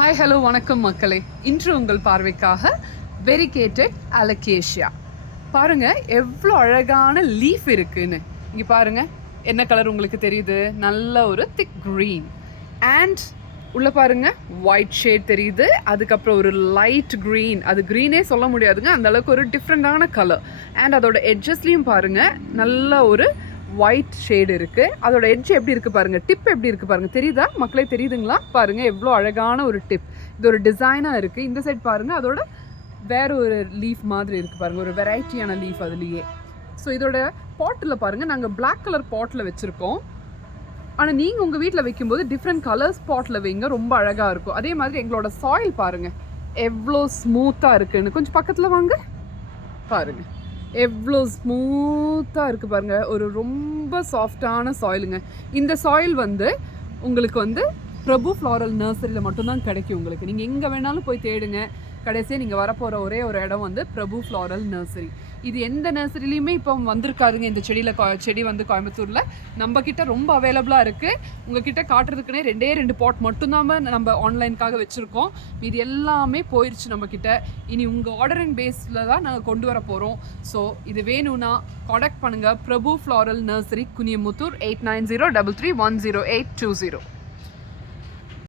Hi hello வணக்கம் மக்களே. இன்று உங்கள் பார்வைக்காக வெரிகேட்டட் அலோகேஷியா. பாருங்கள் எவ்வளோ அழகான லீஃப் இருக்குன்னு. இங்கே பாருங்கள் என்ன கலர் உங்களுக்கு தெரியுது? நல்ல ஒரு திக் க்ரீன் அண்ட் உள்ளே பாருங்கள் ஒயிட் ஷேட் தெரியுது. அதுக்கப்புறம் ஒரு லைட் க்ரீன், அது க்ரீனே சொல்ல முடியாதுங்க, அந்தளவுக்கு ஒரு டிஃப்ரெண்ட்டான கலர். அண்ட் அதோட எட்ஜஸ்லேயும் பாருங்கள் நல்ல ஒரு ஒயிட் ஷேடு இருக்குது. அதோட எட்ஜ் எப்படி இருக்குது பாருங்கள், டிப் எப்படி இருக்குது பாருங்கள், தெரியுதா மக்களே? தெரியுதுங்களா? பாருங்கள் எவ்வளோ அழகான ஒரு டிப். இது ஒரு டிசைனாக இருக்குது. இந்த சைட் பாருங்கள் அதோட வேற ஒரு லீஃப் மாதிரி இருக்குது பாருங்கள், ஒரு வெரைட்டியான லீஃப் அதுலேயே. ஸோ இதோட பாட்டில் பாருங்கள், நாங்கள் பிளாக் கலர் பாட்டில் வச்சுருக்கோம். ஆனால் நீங்கள் உங்கள் வீட்டில் வைக்கும்போது டிஃப்ரெண்ட் கலர்ஸ் பாட்டில் வைங்க, ரொம்ப அழகாக இருக்கும். அதே மாதிரி எங்களோட சாயில் பாருங்கள் எவ்வளோ ஸ்மூத்தாக இருக்குன்னு. கொஞ்சம் பக்கத்தில் வாங்க பாருங்கள் எவ்வளோ ஸ்மூத்தாக இருக்குது பாருங்கள். ஒரு ரொம்ப சாஃப்டான சாயிலுங்க. இந்த சாயில் உங்களுக்கு பிரபு ஃப்ளாரல் நர்சரியில் மட்டும்தான் கிடைக்கும். உங்களுக்கு நீங்கள் எங்கே வேணாலும் போய் தேடுங்க, கடைசியாக நீங்கள் வரப்போகிற ஒரே ஒரு இடம் பிரபு ஃப்ளாரல் நர்சரி. இது எந்த நர்சரிலையுமே இப்போ வந்திருக்காருங்க. இந்த செடி கோயம்புத்தூரில் நம்மக்கிட்ட ரொம்ப அவைலபிளாக இருக்குது. உங்ககிட்ட காட்டுறதுக்குனே 2 பாட் மட்டும்தான் நம்ம ஆன்லைனுக்காக வச்சுருக்கோம். இது எல்லாமே போயிடுச்சு நம்மக்கிட்ட. இனி உங்கள் ஆர்டர் அண்ட் பேஸில் தான் நாங்கள் கொண்டு வர போகிறோம். ஸோ இது வேணும்னா காண்டாக்ட் பண்ணுங்கள். பிரபு ஃப்ளாரல் நர்சரி, குனியமுத்தூர், 8903310820.